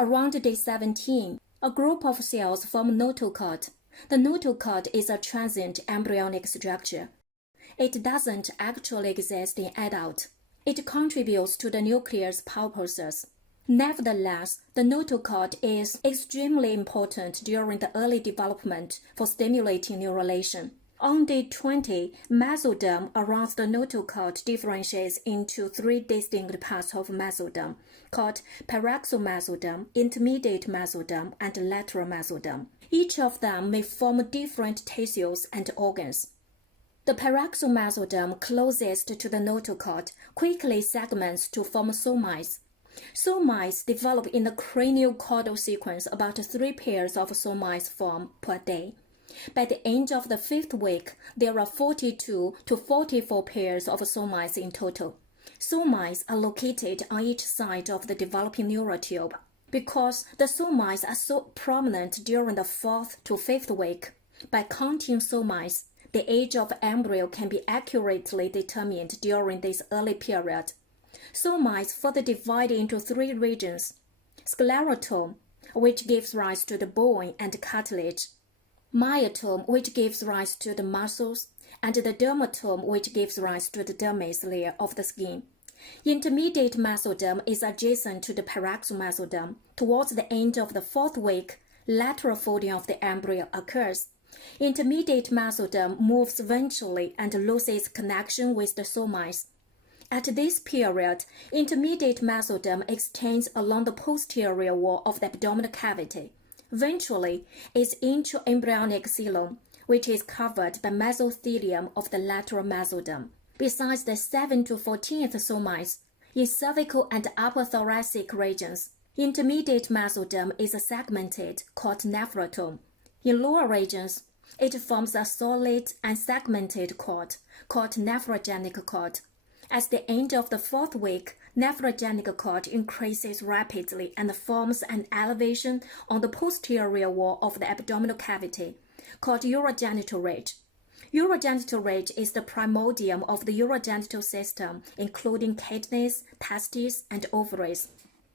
Around day 17, a group of cells form notochord. The notochord is a transient embryonic structure. It doesn't actually exist in adult. It contributes to the nucleus pulposus. Nevertheless, the notochord is extremely important during the early development for stimulating neurulation. On day 20, mesoderm around the notochord differentiates into three distinct parts of mesoderm, called paraxomesoderm, intermediate mesoderm, and lateral mesoderm. Each of them may form different tissues and organs. The paraxomesoderm closest to the notochord quickly segments to form somites. Somites develop in the cranial caudal sequence. About 3 pairs of somites form per day. By the end of the 5th week, there are 42 to 44 pairs of somites in total. Somites are located on each side of the developing neural tube. Because the somites are so prominent during the 4th to 5th week, by counting somites, the age of embryo can be accurately determined during this early period. Somites further divide into 3 regions: sclerotome, which gives rise to the bone and cartilage; myotome, which gives rise to the muscles; and the dermatome, which gives rise to the dermis layer of the skin. Intermediate mesoderm is adjacent to the paraxomesoderm. Towards the end of the 4th week, lateral folding of the embryo occurs. Intermediate mesoderm moves ventrally and loses connection with the somites. At this period, intermediate mesoderm extends along the posterior wall of the abdominal cavity. Ventrally is intraembryonic coelom, which is covered by mesothelium of the lateral mesoderm. Besides the 7 to 14th somites, in cervical and upper thoracic regions, intermediate mesoderm is segmented, called nephrectome. In lower regions, it forms a solid and segmented cord, called nephrogenic cord. At the end of the 4th week, nephrogenic cord increases rapidly and forms an elevation on the posterior wall of the abdominal cavity, called urogenital ridge. Urogenital ridge is the primordium of the urogenital system, including kidneys, testes, and ovaries.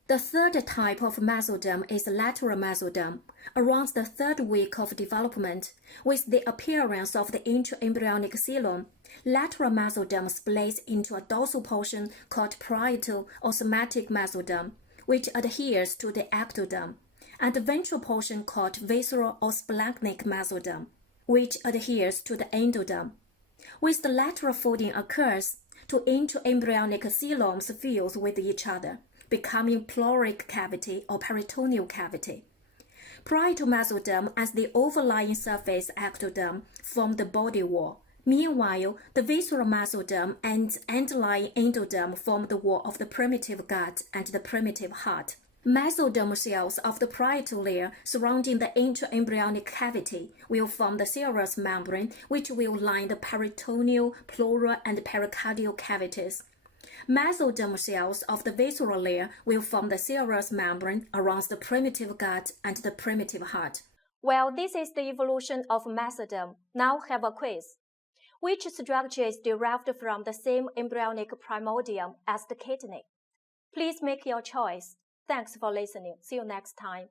The third type of mesoderm is lateral mesoderm, around the 3rd week of development. With the appearance of the intraembryonic coelom, lateral mesoderm splits into a dorsal portion called parietal or somatic mesoderm, which adheres to the ectoderm, and the ventral portion called visceral or splanchnic mesoderm, which adheres to the endoderm. With the lateral folding occurs, two intraembryonic coeloms fuse with each other, becoming pleuric cavity or peritoneal cavity. Parietal mesoderm and the overlying surface ectoderm form the body wall. Meanwhile, the visceral mesoderm and underlying endoderm form the wall of the primitive gut and the primitive heart. Mesodermal cells of the parietal layer surrounding the intraembryonic cavity will form the serous membrane, which will line the peritoneal, pleural, and pericardial cavities. Mesodermal cells of the visceral layer will form the serous membrane around the primitive gut and the primitive heart. Well, this is the evolution of mesoderm. Now have a quiz. Which structure is derived from the same embryonic primordium as the kidney? Please make your choice. Thanks for listening. See you next time.